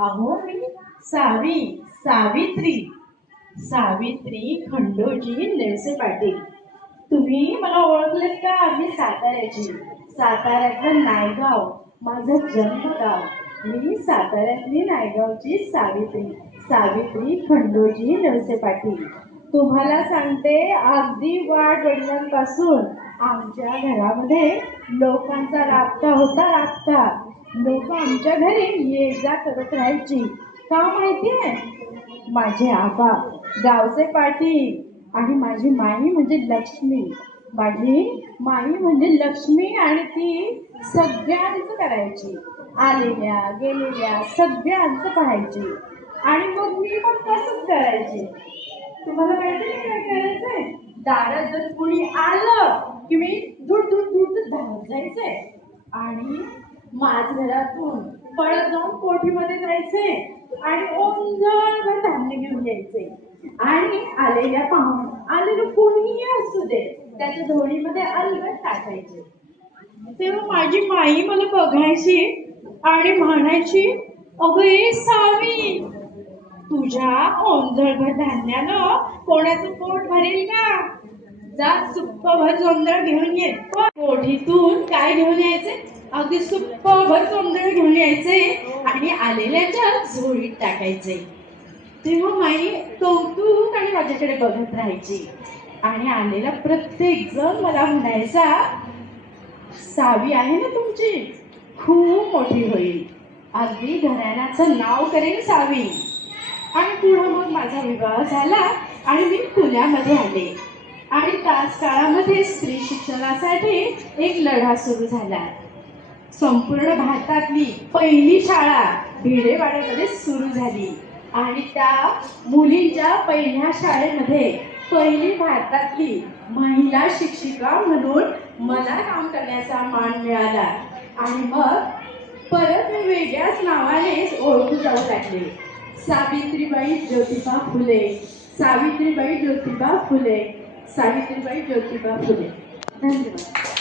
अहो मी सावित्री सावित्री खंडोजी नेवसे पाटील. तुम्ही मला ओळखलेत का? मी साताऱ्याची, साताऱ्यातलं नायगाव माझं जन्मगाव. मी साताऱ्यातली नायगावची सावित्री खंडोजी नेवसे पाटील. तुम्हाला सांगते, अगदी वडिलांपासून आमच्या घरामध्ये लोकांचा राबता होता. लोक आमच्या घरी ये जा करत राहायची. का माहितीये? माझे आबा गावचे पाटील आणि माझी माई म्हणजे लक्ष्मी. माझी माई म्हणजे लक्ष्मी आणि ती सगळ्यांचं करायची. आलेल्या गेलेल्या सगळ्यांचं पाहायची. आणि मग मी पण तसंच करायची. तुम्हाला माहिती आहे काय करायचंय? दारात जर कुणी आलं की मी दूर धावत जायचंय आणि माझघरातून पळत जाऊन कोठीमध्ये जायचे आणि ओंजळ धान्य घेऊन यायचे. आणि आलेलं कोणीही असू दे त्याच्या धोणीमध्ये अलगद टाकायचे. तेव्हा माझी माई मला बघायची आणि म्हणायची, अगं ए सावी, तुझ्या ओंजळभर धान्यानं कोणाचं पोट भरेल का? जा सुप्पभर जोंधळ घेऊन ये. कोठीतून काय घेऊन यायचे? अगदी सुप्पभर जोंधळ घेऊन यायचे आणि आलेल्याच्या झोळीत टाकायचे. तेव्हा माई कौतुक आणि माझ्याकडे बघत राहायची आणि आलेला प्रत्येक जण मला म्हणायचा, सावी आहे ना तुमची, खूप मोठी होईल, अगदी घराण्याचं नाव करेल सावी. आणि पुढं मग माझा विवाह झाला आणि मी पुण्यामध्ये आले आणि त्याच काळामध्ये स्त्री शिक्षणासाठी एक लढा सुरू झाला. संपूर्ण भारतातली पहिली शाळा भिडेवाड्यामध्ये सुरू झाली आणि त्या मुलींच्या पहिल्या शाळेमध्ये पहिली भारतातली महिला शिक्षिका म्हणून मला काम करण्याचा मान मिळाला. आणि मग परत मी वेगळ्याच नावाने ओळखू जाऊ लागले. सावित्रीबाई ज्योतिबा फुले. धन्यवाद.